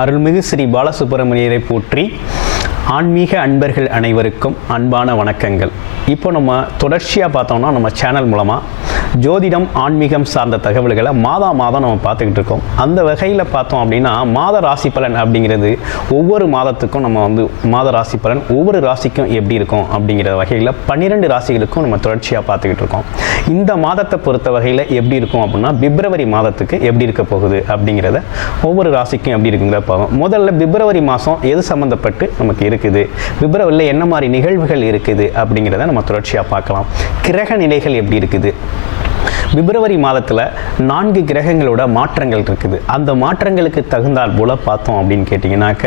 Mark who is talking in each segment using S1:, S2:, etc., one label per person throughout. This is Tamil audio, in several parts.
S1: அருள்மிகு ஸ்ரீ பாலசுப்பிரமணியரை போற்றி ஆன்மீக அன்பர்கள் அனைவருக்கும் அன்பான வணக்கங்கள். இப்போ நம்ம தொடர்ச்சியாக பார்த்தோம்னா நம்ம சேனல் மூலமாக ஜோதிடம் ஆன்மீகம் சார்ந்த தகவல்களை மாதா மாதம் நம்ம பார்த்துக்கிட்டு இருக்கோம். அந்த வகையில் பார்த்தோம் அப்படின்னா மாத ராசி பலன் அப்படிங்கிறது ஒவ்வொரு மாதத்துக்கும் நம்ம வந்து மாத ராசி பலன் ஒவ்வொரு ராசிக்கும் எப்படி இருக்கும் அப்படிங்கிற வகையில் பன்னிரெண்டு ராசிகளுக்கும் நம்ம தொடர்ச்சியாக பார்த்துக்கிட்டு இருக்கோம். இந்த மாதத்தை பொறுத்த வகையில் எப்படி இருக்கும் அப்படின்னா பிப்ரவரி மாதத்துக்கு எப்படி இருக்க போகுது அப்படிங்கிறத ஒவ்வொரு ராசிக்கும் எப்படி இருக்குங்கிற பார்ப்போம். முதல்ல பிப்ரவரி மாதம் எது சம்மந்தப்பட்டு நமக்கு இருக்குது? பிப்ரவரியில் என்ன மாதிரி நிகழ்வுகள் இருக்குது அப்படிங்கிறத நம்ம தொடர்ச்சியாக பார்க்கலாம். கிரக நிலைகள் எப்படி இருக்குது? பிப்ரவரி மாதத்தில் நான்கு கிரகங்களோட மாற்றங்கள் இருக்குது. அந்த மாற்றங்களுக்கு தகுந்தால் போல பார்த்தோம் அப்படின்னு கேட்டிங்கனாக்க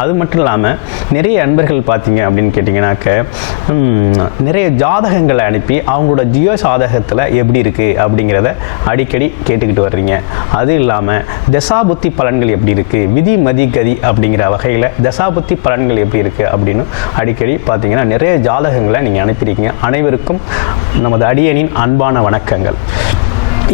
S1: அது மட்டும் இல்லாமல் நிறைய அன்பர்கள் பார்த்தீங்க அப்படின்னு கேட்டிங்கனாக்க நிறைய ஜாதகங்களை அனுப்பி அவங்களோட ஜியோ சாதகத்தில் எப்படி இருக்குது அப்படிங்கிறத அடிக்கடி கேட்டுக்கிட்டு வர்றீங்க. அது இல்லாமல் தசாபுத்தி பலன்கள் எப்படி இருக்குது விதி மதி கதி அப்படிங்கிற வகையில் தசாபுத்தி பலன்கள் எப்படி இருக்குது அப்படின்னு அடிக்கடி பார்த்தீங்கன்னா நிறைய ஜாதகங்களை நீங்கள் அனுப்பியிருக்கீங்க. அனைவருக்கும் நமது அடியனின் அன்பான வணக்கங்கள்.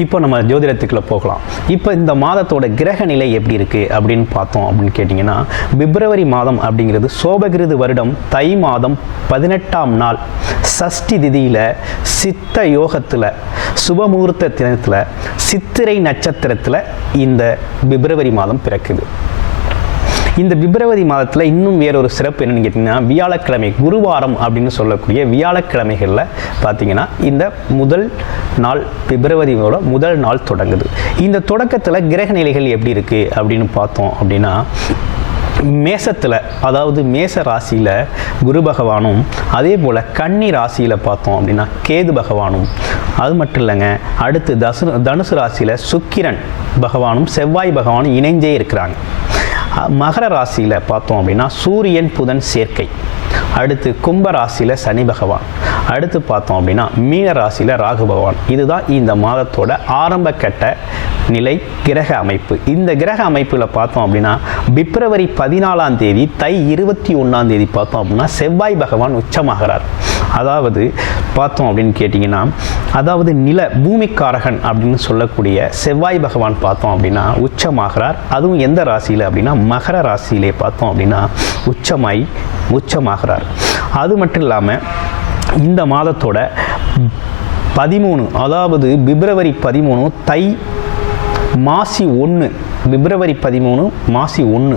S1: இப்போ நம்ம ஜோதிடத்துக்குள்ள போகலாம். இப்போ இந்த மாதத்தோட கிரக நிலை எப்படி இருக்குது அப்படின்னு பார்த்தோம் அப்படின்னு கேட்டிங்கன்னா பிப்ரவரி மாதம் அப்படிங்கிறது சோபகிருது வருடம் தை மாதம் பதினெட்டாம் நாள். சஷ்டி திதியில் சித்த யோகத்தில் சுபமுகூர்த்த தினத்தில் சித்திரை நட்சத்திரத்தில் இந்த பிப்ரவரி மாதம் பிறக்குது. இந்த பிப்ரவரி மாதத்தில் இன்னும் வேறொரு சிறப்பு என்னென்னு கேட்டிங்கன்னா வியாழக்கிழமை குருவாரம் அப்படின்னு சொல்லக்கூடிய வியாழக்கிழமைகளில் பார்த்தீங்கன்னா இந்த முதல் நாள் பிப்ரவரியோட முதல் நாள் தொடங்குது. இந்த தொடக்கத்தில் கிரக நிலைகள் எப்படி இருக்குது அப்படின்னு பார்த்தோம் அப்படின்னா மேசத்தில் அதாவது மேச ராசியில் குரு பகவானும் அதே போல் கன்னி ராசியில் பார்த்தோம் அப்படின்னா கேது பகவானும். அது மட்டும் இல்லைங்க அடுத்து தசு தனுசு ராசியில் சுக்கிரன் பகவானும் செவ்வாய் பகவானும் இணைஞ்சே இருக்கிறாங்க. மகர ராசியில் பார்த்தோம் அப்படின்னா சூரியன் புதன் சேர்க்கை. அடுத்து கும்ப ராசியில் சனி பகவான். அடுத்து பார்த்தோம் அப்படின்னா மீன ராசியில் ராகு பகவான். இதுதான் இந்த மாதத்தோட ஆரம்ப கட்ட நிலை கிரக அமைப்பு. இந்த கிரக அமைப்பில் பார்த்தோம் அப்படின்னா பிப்ரவரி பதினாலாம் தேதி தை இருபத்தி ஒன்றாம் தேதி பார்த்தோம் அப்படின்னா செவ்வாய் பகவான் உச்சமாகிறார். அதாவது பார்த்தோம் அப்படின்னு கேட்டிங்கன்னா அதாவது நில பூமிக்காரகன் அப்படின்னு சொல்லக்கூடிய செவ்வாய் பகவான் பார்த்தோம் அப்படின்னா உச்சமாகிறார். அதுவும் எந்த ராசியில் அப்படின்னா மகர ராசியிலே பார்த்தோம் அப்படின்னா உச்சமாய் உச்சமாகிறார். அது மட்டும் இல்லாமல் இந்த மாதத்தோட பதிமூணு அதாவது பிப்ரவரி பதிமூணு தை மாசி ஒன்று பிப்ரவரி பதிமூணு மாசி ஒன்று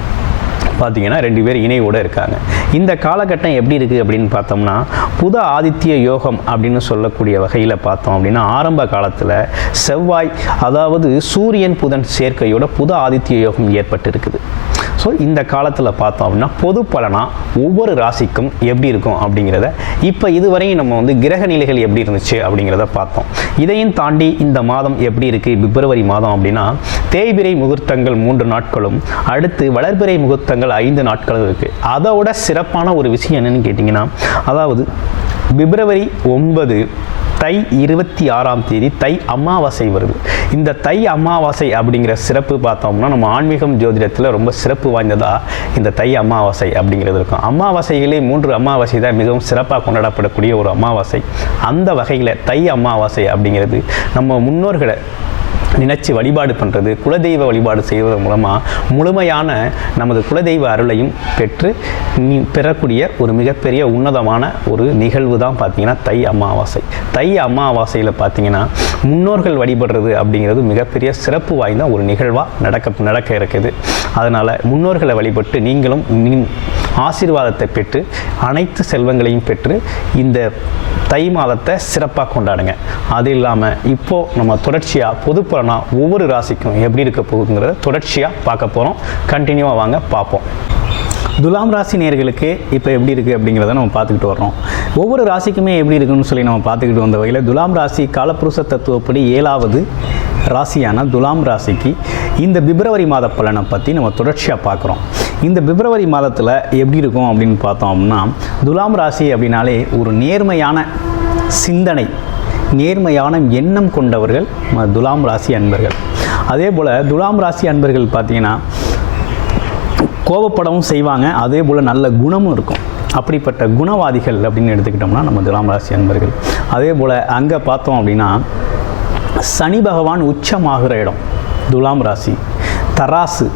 S1: பார்த்தீங்கன்னா ரெண்டு பேர் இணையோடு இருக்காங்க. இந்த காலகட்டம் எப்படி இருக்குது அப்படின்னு பார்த்தோம்னா புத ஆதித்ய யோகம் அப்படின்னு சொல்லக்கூடிய வகையில் பார்த்தோம் அப்படின்னா ஆரம்ப காலத்தில் செவ்வாய் அதாவது சூரியன் புதன் சேர்க்கையோட புத ஆதித்ய யோகம் ஏற்பட்டு இருக்குது ஸோ இந்த காலத்தில் பார்த்தோம் அப்படின்னா பொது பலனாக ஒவ்வொரு ராசிக்கும் எப்படி இருக்கும் அப்படிங்கிறத இப்போ இதுவரையும் நம்ம வந்து கிரக நிலைகள் எப்படி இருந்துச்சு அப்படிங்கிறத பார்த்தோம். இதையும் தாண்டி இந்த மாதம் எப்படி இருக்குது பிப்ரவரி மாதம் அப்படின்னா தேய்பிரை முகூர்த்தங்கள் மூன்று நாட்களும் அடுத்து வளர்பிறை முகூர்த்தங்கள் ஐந்து நாட்களும் இருக்குது அதோட சிறப்பான ஒரு விஷயம் என்னென்னு கேட்டிங்கன்னா அதாவது பிப்ரவரி ஒன்பது தை இருபத்தி ஆறாம் தேதி தை அமாவாசை வருது. இந்த தை அமாவாசை அப்படிங்கிற சிறப்பு பார்த்தோம்னா நம்ம ஆன்மீகம் ஜோதிடத்தில் ரொம்ப சிறப்பு வாய்ந்ததாக இந்த தை அமாவாசை அப்படிங்கிறது இருக்கும். அமாவாசைகளே மூன்று அமாவாசை தான் மிகவும் சிறப்பாக கொண்டாடப்படக்கூடிய ஒரு அமாவாசை. அந்த வகையில் தை அமாவாசை அப்படிங்கிறது நம்ம முன்னோர்களை நினைச்சு வழிபாடு பண்ணுறது குலதெய்வ வழிபாடு செய்வதன் மூலமாக முழுமையான நமது குலதெய்வ அருளையும் பெற்று பெறக்கூடிய ஒரு மிகப்பெரிய உன்னதமான ஒரு நிகழ்வு தான் பார்த்தீங்கன்னா தை அமாவாசை. தை அமாவாசையில் பார்த்தீங்கன்னா முன்னோர்கள் வழிபடுறது அப்படிங்கிறது மிகப்பெரிய சிறப்பு வாய்ந்த ஒரு நிகழ்வாக நடக்க நடக்க இருக்குது. அதனால் முன்னோர்களை வழிபட்டு நீங்களும் நீ- ஆசீர்வாதத்தை பெற்று அனைத்து செல்வங்களையும் பெற்று இந்த தை மாதத்தை சிறப்பாக கொண்டாடுங்க. அது இல்லாமல் இப்போது நம்ம தொடர்ச்சியாக பொதுப்பலனா ஒவ்வொரு ராசிக்கும் எப்படி இருக்க போகுதுங்கிறத தொடர்ச்சியாக பார்க்க போகிறோம் கண்டினியூவாக வாங்க பார்ப்போம். துலாம் ராசி நேர்களுக்கு இப்போ எப்படி இருக்குது அப்படிங்கிறத நம்ம பார்த்துக்கிட்டு வர்றோம். ஒவ்வொரு ராசிக்குமே எப்படி இருக்குன்னு சொல்லி நம்ம பார்த்துக்கிட்டு வந்த வகையில் துலாம் ராசி காலப்புருஷ தத்துவப்படி ஏழாவது ராசியான துலாம் ராசிக்கு இந்த பிப்ரவரி மாத பலனை பற்றி நம்ம தொடர்ச்சியாக பார்க்குறோம். இந்த பிப்ரவரி மாதத்தில் எப்படி இருக்கும் அப்படின்னு பார்த்தோம் அப்படின்னா துலாம் ராசி அப்படின்னாலே ஒரு நேர்மையான சிந்தனை நேர்மையான எண்ணம் கொண்டவர்கள் துலாம் ராசி அன்பர்கள். அதே போல் துலாம் ராசி அன்பர்கள் பார்த்தீங்கன்னா கோபப்படவும் செய்வாங்க அதே போல் நல்ல குணமும் இருக்கும். அப்படிப்பட்ட குணவாதிகள் அப்படின்னு எடுத்துக்கிட்டோம்னா நம்ம துலாம் ராசி அன்பர்கள். அதே போல் அங்கே பார்த்தோம் அப்படின்னா சனி பகவான் உச்சமாகிற இடம் துலாம் ராசி. தராசு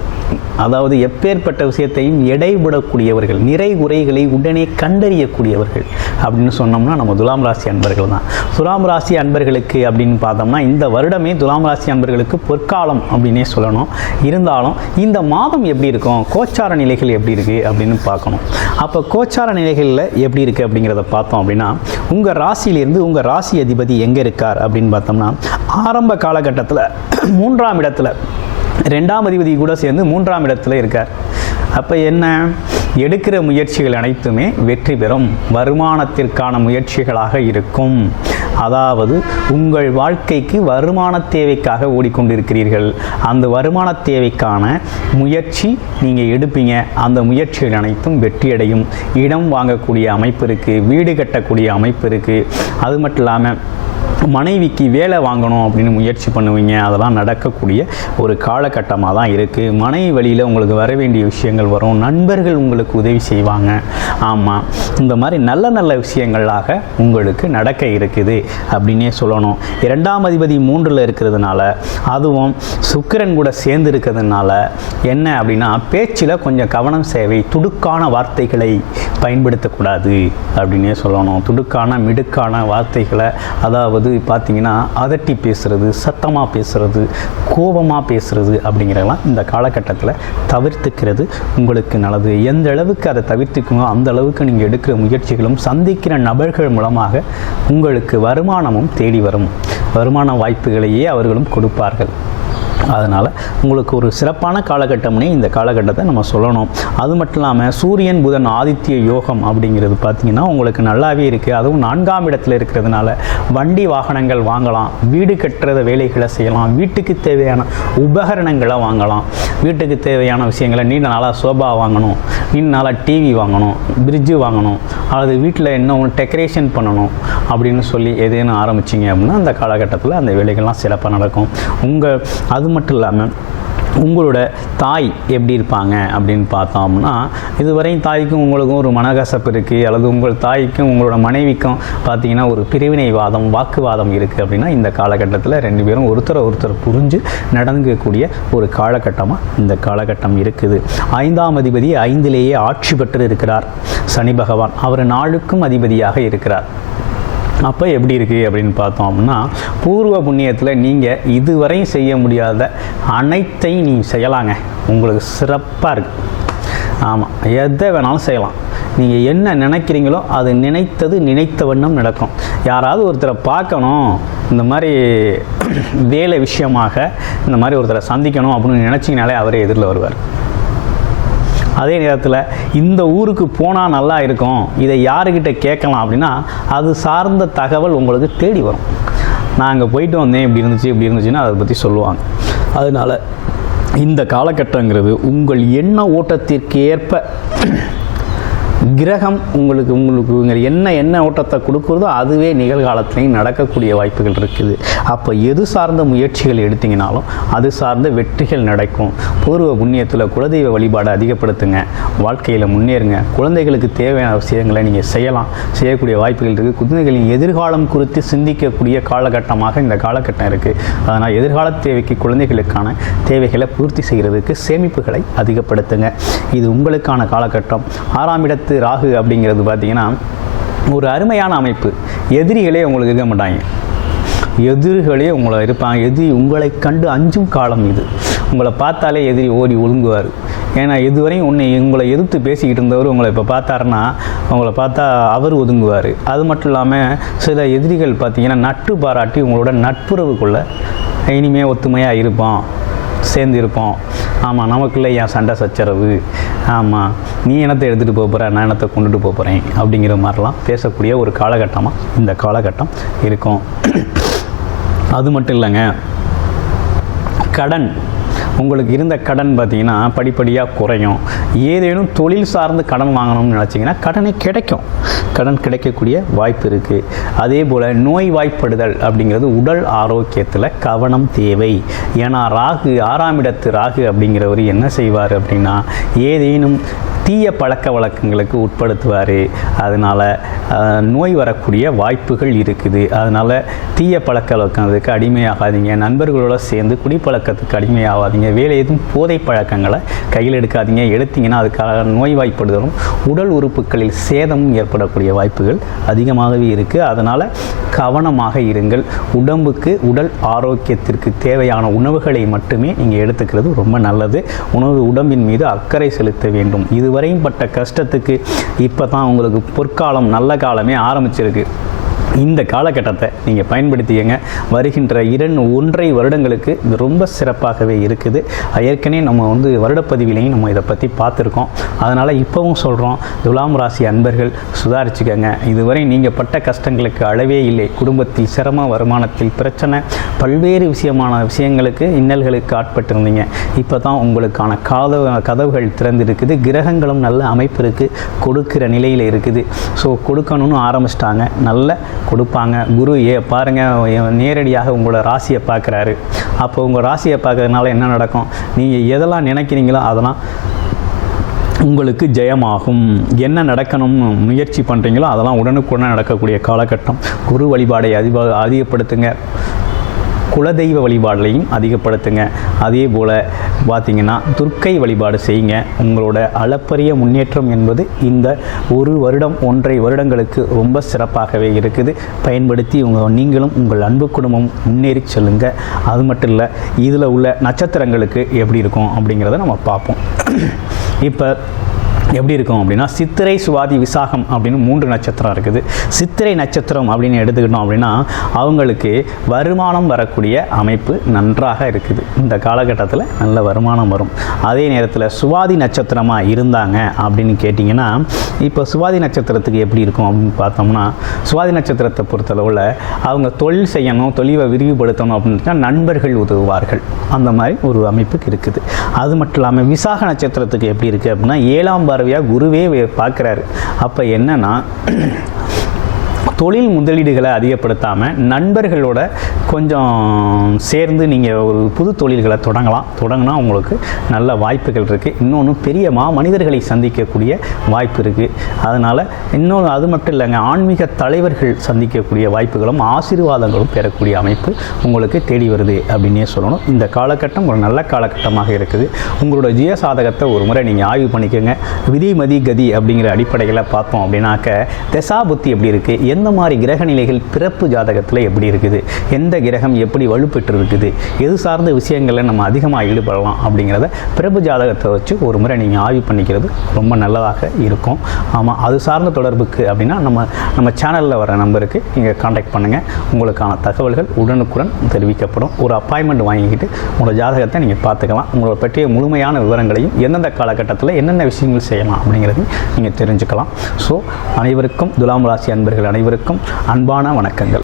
S1: அதாவது எப்பேற்பட்ட விஷயத்தையும் எடைபடக்கூடியவர்கள் நிறை குறைகளை உடனே கண்டறியக்கூடியவர்கள் அப்படின்னு சொன்னோம்னா நம்ம துலாம் ராசி அன்பர்கள் தான். துலாம் ராசி அன்பர்களுக்கு அப்படின்னு பார்த்தோம்னா இந்த வருடமே துலாம் ராசி அன்பர்களுக்கு பொற்காலம் அப்படின்னே சொல்லணும். இருந்தாலும் இந்த மாதம் எப்படி இருக்கும்? கோச்சார நிலைகள் எப்படி இருக்குது அப்படின்னு பார்க்கணும். அப்போ கோச்சார நிலைகளில் எப்படி இருக்குது அப்படிங்கிறத பார்த்தோம் அப்படின்னா உங்கள் ராசியிலிருந்து உங்கள் ராசி அதிபதி எங்கே இருக்கார் அப்படின்னு பார்த்தோம்னா ஆரம்ப காலகட்டத்தில் மூன்றாம் இடத்துல ரெண்டாம் அதிபதி கூட சேர்ந்து மூன்றாம் இடத்துல இருக்கார். அப்போ என்ன? எடுக்கிற முயற்சிகள் அனைத்துமே வெற்றி பெறும். வருமானத்திற்கான முயற்சிகளாக இருக்கும். அதாவது உங்கள் வாழ்க்கைக்கு வருமான தேவைக்காக ஓடிக்கொண்டிருக்கிறீர்கள். அந்த வருமான தேவைக்கான முயற்சி நீங்கள் எடுப்பீங்க. அந்த முயற்சிகள் அனைத்தும் வெற்றியடையும். இடம் வாங்கக்கூடிய அமைப்பு இருக்குது வீடு கட்டக்கூடிய அமைப்பு இருக்குது அது மட்டும் இல்லாமல் மனைவிக்கு வேலை வாங்கணும் அப்படின்னு முயற்சி பண்ணுவீங்க. அதெல்லாம் நடக்கக்கூடிய ஒரு காலகட்டமாக தான் இருக்குது மனைவி வழியில் உங்களுக்கு வர வேண்டிய விஷயங்கள் வரும். நண்பர்கள் உங்களுக்கு உதவி செய்வாங்க. ஆமாம் இந்த மாதிரி நல்ல நல்ல விஷயங்களாக உங்களுக்கு நடக்க இருக்குது அப்படின்னே சொல்லணும். இரண்டாம் அதிபதி மூன்றில் இருக்கிறதுனால அதுவும் சுக்கிரன் கூட சேர்ந்து இருக்கிறதுனால என்ன அப்படின்னா பேச்சில் கொஞ்சம் கவனம் சேவை துடுக்கான வார்த்தைகளை பயன்படுத்தக்கூடாது அப்படின்னே சொல்லணும். துடுக்கான மிடுக்கான வார்த்தைகளை அதாவது பார்த்தீங்கன்னா அதட்டி பேசுகிறது சத்தமாக பேசுகிறது கோபமாக பேசுகிறது அப்படிங்கிறதெல்லாம் இந்த காலகட்டத்தில் தவிர்த்துக்கிறது உங்களுக்கு நல்லது. எந்த அளவுக்கு அதை தவிர்த்துக்குமோ அந்த அளவுக்கு நீங்கள் எடுக்கிற முயற்சிகளும் சந்திக்கிற நபர்கள் மூலமாக உங்களுக்கு வருமானமும் தேடி வரும். வருமான வாய்ப்புகளையே அவர்களும் கொடுப்பார்கள். அதனால் உங்களுக்கு ஒரு சிறப்பான காலகட்டம்னே இந்த காலகட்டத்தை நம்ம சொல்லணும். அது மட்டும் இல்லாமல் சூரியன் புதன் ஆதித்ய யோகம் அப்படிங்கிறது பார்த்திங்கன்னா உங்களுக்கு நல்லாவே இருக்குது அதுவும் நான்காம் இடத்துல இருக்கிறதுனால வண்டி வாகனங்கள் வாங்கலாம் வீடு கட்டுறத வேலைகளை செய்யலாம் வீட்டுக்கு தேவையான உபகரணங்களை வாங்கலாம். வீட்டுக்கு தேவையான விஷயங்களை நீண்ட நாளாக சோபா வாங்கணும் நீண்ட நாளாக டிவி வாங்கணும் பிரிட்ஜு வாங்கணும் அல்லது வீட்டில் இன்னும் டெக்கரேஷன் பண்ணணும் அப்படின்னு சொல்லி எதுன்னு ஆரம்பிச்சிங்க அப்படின்னா அந்த காலகட்டத்தில் அந்த வேலைகள்லாம் சிறப்பாக நடக்கும். உங்கள் அது மட்டும் இல்லாமல் உங்களோட தாய் எப்படி இருப்பாங்க அப்படின்னு பார்த்தோம்னா இதுவரையும் தாய்க்கும் உங்களுக்கும் ஒரு மனகசப்பு இருக்குது அல்லது உங்கள் தாய்க்கும் உங்களோட மனைவிக்கும் பார்த்தீங்கன்னா ஒரு பிரிவினைவாதம் வாக்குவாதம் இருக்குது அப்படின்னா இந்த காலகட்டத்தில் ரெண்டு பேரும் ஒருத்தரை ஒருத்தர் புரிஞ்சு நடந்துக்கக்கூடிய ஒரு காலகட்டமாக இந்த காலகட்டம் இருக்குது. ஐந்தாம் அதிபதி ஐந்திலேயே ஆட்சி பெற்று இருக்கிறார். சனி பகவான் அவர் நாளுக்கும் அதிபதியாக இருக்கிறார். அப்போ எப்படி இருக்குது அப்படின்னு பார்த்தோம் அப்படின்னா பூர்வ புண்ணியத்தில் நீங்கள் இதுவரையும் செய்ய முடியாத அனைத்தையும் நீங்கள் செய்யலாங்க. உங்களுக்கு சிறப்பாக இருக்குது ஆமாம் எதை வேணாலும் செய்யலாம். நீங்கள் என்ன நினைக்கிறீங்களோ அது நினைத்தது நினைத்த வண்ணம் நடக்கும். யாராவது ஒருத்தரை பார்க்கணும் இந்த மாதிரி வேலை விஷயமாக இந்த மாதிரி ஒருத்தரை சந்திக்கணும் அப்படின்னு நினச்சிங்கனாலே அவரே எதிரில் வருவார். அதே நேரத்தில் இந்த ஊருக்கு போனால் நல்லா இருக்கும். இதை யாருக்கிட்ட கேட்கலாம் அப்படின்னா அது சார்ந்த தகவல் உங்களுக்கு தேடி வரும். நான் அங்கே போயிட்டு வந்தேன் இப்படி இருந்துச்சு இப்படி இருந்துச்சுன்னா அதை பற்றி சொல்லுவாங்க. அதனால் இந்த காலகட்டங்கிறது உங்கள் எண்ண ஓட்டத்திற்கு ஏற்ப கிரகம் உங்களுக்கு உங்களுக்கு உங்கள் என்ன என்ன ஓட்டத்தை கொடுக்குறதோ அதுவே நிகழ்காலத்துலேயும் நடக்கக்கூடிய வாய்ப்புகள் இருக்குது. அப்போ எது சார்ந்த முயற்சிகள் எடுத்தீங்கனாலும் அது சார்ந்த வெற்றிகள் நடக்கும். பூர்வ புண்ணியத்தில் குலதெய்வ வழிபாடு அதிகப்படுத்துங்க. வாழ்க்கையில் முன்னேறுங்க. குழந்தைகளுக்கு தேவையான விஷயங்களை நீங்கள் செய்யலாம். செய்யக்கூடிய வாய்ப்புகள் இருக்குது குழந்தைகளின் எதிர்காலம் குறித்து சிந்திக்கக்கூடிய காலகட்டமாக இந்த காலகட்டம் இருக்குது அதனால் எதிர்கால தேவைக்கு குழந்தைகளுக்கான தேவைகளை பூர்த்தி செய்கிறதுக்கு சேமிப்புகளை அதிகப்படுத்துங்க. இது உங்களுக்கான காலகட்டம். ஆறாம் இடத்து ராகு அப்படிங்கிறது பார்த்தீங்கன்னா ஒரு அருமையான அமைப்பு. எதிரிகளே உங்களுக்கு இருக்க மாட்டாங்க. எதிரிகளே உங்களை இருப்பாங்க. எதிரி உங்களை கண்டு அஞ்சும் காலம் இது. உங்களை பார்த்தாலே எதிரி ஓடி ஒழுங்குவார். ஏன்னா இதுவரையும் உன்னை உங்களை எதிர்த்து பேசிக்கிட்டு இருந்தவர் உங்களை இப்போ பார்த்தாருன்னா உங்களை பார்த்தா அவர் ஒதுங்குவார். அது மட்டும் இல்லாமல் சில எதிரிகள் பார்த்திங்கன்னா நட்பு பாராட்டி உங்களோட நட்புறவுக்குள்ளே இனிமே ஒத்துமையாக இருப்போம். சேர்ந்து இருப்போம் ஆமாம் நமக்குள்ளே ஏன் சண்டை சச்சரவு? ஆமாம் நீ இனத்தை எடுத்துகிட்டு போக போகிற நான் இனத்தை கொண்டுட்டு போக போகிறேன் அப்படிங்கிற மாதிரிலாம் பேசக்கூடிய ஒரு காலகட்டமாக இந்த காலகட்டம் இருக்கும். அது மட்டும் இல்லைங்க. கடன். உங்களுக்கு இருந்த கடன் பார்த்தீங்கன்னா படிப்படியாக குறையும். ஏதேனும் தொழில் சார்ந்து கடன் வாங்கணும்னு நினச்சிங்கன்னா கடனை கிடைக்கும். கடன் கிடைக்கக்கூடிய வாய்ப்பு இருக்குது அதே போல் நோய் வாய்ப்படுதல் அப்படிங்கிறது உடல் ஆரோக்கியத்தில் கவனம் தேவை. ஏன்னா ராகு ஆறாம் இடத்து ராகு அப்படிங்கிறவர் என்ன செய்வார் அப்படின்னா ஏதேனும் தீய பழக்க வழக்கங்களுக்கு உட்படுத்துவார். அதனால் நோய் வரக்கூடிய வாய்ப்புகள் இருக்குது. அதனால் தீய பழக்க வழக்கத்துக்கு அடிமையாகாதீங்க. நண்பர்களோடு சேர்ந்து குடிப்பழக்கத்துக்கு அடிமையாகாதீங்க. வேலை எதுவும் போதை பழக்கங்களை கையில் எடுக்காதீங்க. எடுத்தீங்கன்னா அதுக்காக நோய் வாய்ப்படுதலும் உடல் உறுப்புகளில் சேதமும் ஏற்படக்கூடிய வாய்ப்புகள் அதிகமாகவே இருக்குது அதனால் கவனமாக இருங்கள். உடம்புக்கு உடல் ஆரோக்கியத்திற்கு தேவையான உணவுகளை மட்டுமே நீங்கள் எடுத்துக்கிறது ரொம்ப நல்லது. உணவு உடம்பின் மீது அக்கறை செலுத்த வேண்டும். இது இதுவரையும் பட்ட கஷ்டத்துக்கு இப்போ தான் உங்களுக்கு பொற்காலம் நல்ல காலமே ஆரம்பிச்சிருக்கு. இந்த காலகட்டத்தை நீங்கள் பயன்படுத்தியங்க வருகின்ற இரண்டு ஒன்றை வருடங்களுக்கு இது ரொம்ப சிறப்பாகவே இருக்குது. ஏற்கனவே நம்ம வந்து வருடப்பதிவிலையும் நம்ம இதை பற்றி பார்த்துருக்கோம். அதனால் இப்போவும் சொல்கிறோம் துலாம் ராசி அன்பர்கள் சுதாரிச்சுக்கங்க. இதுவரை நீங்கள் பட்ட கஷ்டங்களுக்கு அளவே இல்லை. குடும்பத்தில் சிரம வருமானத்தில் பிரச்சனை பல்வேறு விஷயமான விஷயங்களுக்கு இன்னல்களுக்கு ஆட்பட்டிருந்தீங்க. இப்போ தான் உங்களுக்கான காதவு கதவுகள் திறந்திருக்குது. கிரகங்களும் நல்ல அமைப்பு இருக்குது கொடுக்கிற நிலையில் இருக்குது. ஸோ கொடுக்கணும்னு ஆரம்பிச்சிட்டாங்க. நல்ல கொடுப்பாங்க. குரு ஏ பாருங்கள் நேரடியாக உங்களோட ராசியை பார்க்குறாரு. அப்போ உங்கள் ராசியை பார்க்கறதுனால என்ன நடக்கும்? நீங்கள் எதெல்லாம் நினைக்கிறீங்களோ அதெல்லாம் உங்களுக்கு ஜெயமாகும். என்ன நடக்கணும்னு முயற்சி பண்ணுறீங்களோ அதெல்லாம் உடனுக்குடன் நடக்கக்கூடிய காலகட்டம். குரு வழிபாடை அதிக அதிகப்படுத்துங்க. குலதெய்வ வழிபாடுலையும் அதிகப்படுத்துங்க. அதே போல் பார்த்தீங்கன்னா துர்க்கை வழிபாடு செய்யுங்க. உங்களோட அளப்பரிய முன்னேற்றம் என்பது இந்த ஒரு வருடம் ஒன்றை வருடங்களுக்கு ரொம்ப சிறப்பாகவே இருக்குது. பயன்படுத்தி உங்கள் நீங்களும் உங்கள் அன்பு குடும்பம் முன்னேறி செல்லுங்க. அது மட்டும் இல்லை இதில் உள்ள நட்சத்திரங்களுக்கு எப்படி இருக்கும் அப்படிங்கிறத நம்ம பார்ப்போம். இப்போ எப்படி இருக்கும் அப்படின்னா சித்திரை சுவாதி விசாகம் அப்படின்னு மூன்று நட்சத்திரம் இருக்குது. சித்திரை நட்சத்திரம் அப்படின்னு எடுத்துக்கிட்டோம் அப்படின்னா அவங்களுக்கு வருமானம் வரக்கூடிய அமைப்பு நன்றாக இருக்குது. இந்த காலகட்டத்தில் நல்ல வருமானம் வரும். அதே நேரத்தில் சுவாதி நட்சத்திரமாக இருந்தாங்க அப்படின்னு கேட்டிங்கன்னா இப்போ சுவாதி நட்சத்திரத்துக்கு எப்படி இருக்கும் அப்படின்னு பார்த்தோம்னா சுவாதி நட்சத்திரத்தை பொறுத்தளவில் அவங்க தொழில் செய்யணும் தொழிலை விரிவுபடுத்தணும் அப்படின்னா நண்பர்கள் உதவுவார்கள். அந்த மாதிரி ஒரு அமைப்புக்கு இருக்குது. அது மட்டும் இல்லாமல் விசாக நட்சத்திரத்துக்கு எப்படி இருக்குது அப்படின்னா ஏழாம் பார்வையாக குருவே பார்க்குறாரு. அப்போ என்னன்னா தொழில் முதலீடுகளை அதிகப்படுத்தாமல் நண்பர்களோட கொஞ்சம் சேர்ந்து நீங்கள் ஒரு புது தொழில்களை தொடங்கலாம். தொடங்கினா உங்களுக்கு நல்ல வாய்ப்புகள் இருக்குது இன்னொன்று பெரிய மா மனிதர்களை சந்திக்கக்கூடிய வாய்ப்பு இருக்குது அதனால் இன்னொன்று அது மட்டும் இல்லைங்க ஆன்மீக தலைவர்கள் சந்திக்கக்கூடிய வாய்ப்புகளும் ஆசீர்வாதங்களும் பெறக்கூடிய அமைப்பு உங்களுக்கு தேடி வருது அப்படின்னே சொல்லணும். இந்த காலகட்டம் ஒரு நல்ல காலகட்டமாக இருக்குது. உங்களோட ஜிய சாதகத்தை ஒரு முறை நீங்கள் ஆய்வு பண்ணிக்கோங்க. விதி மதி கதி அப்படிங்கிற அடிப்படையில் பார்த்தோம் அப்படின்னாக்க தசா புத்தி எப்படி இருக்குது எந்த மாதிரி கிரக நிலைகள் பிறப்பு ஜாதகத்தில் எப்படி இருக்குது? எந்த கிரகம் எப்படி வலுப்பெற்று இருக்குது எது சார்ந்த விஷயங்களில் நம்ம அதிகமாக ஈடுபடலாம் அப்படிங்கிறத பிறப்பு ஜாதகத்தை வச்சு ஒரு முறை நீங்கள் ஆய்வு பண்ணிக்கிறது ரொம்ப நல்லதாக இருக்கும். ஆமாம் அது சார்ந்த தொடர்புக்கு அப்படின்னா நம்ம நம்ம சேனலில் வர நம்பருக்கு நீங்கள் காண்டாக்ட் பண்ணுங்கள் உங்களுக்கான தகவல்கள் உடனுக்குடன் தெரிவிக்கப்படும். ஒரு அப்பாயின்மெண்ட் வாங்கிக்கிட்டு உங்களோட ஜாதகத்தை நீங்கள் பார்த்துக்கலாம். உங்களை பற்றிய முழுமையான விவரங்களையும் எந்தெந்த காலகட்டத்தில் என்னென்ன விஷயங்கள் செய்யலாம் அப்படிங்கிறதையும் நீங்கள் தெரிஞ்சுக்கலாம். ஸோ அனைவருக்கும் துலாம் ராசி அன்பர்கள் அனைவருக்கும் அன்பான வணக்கங்கள்.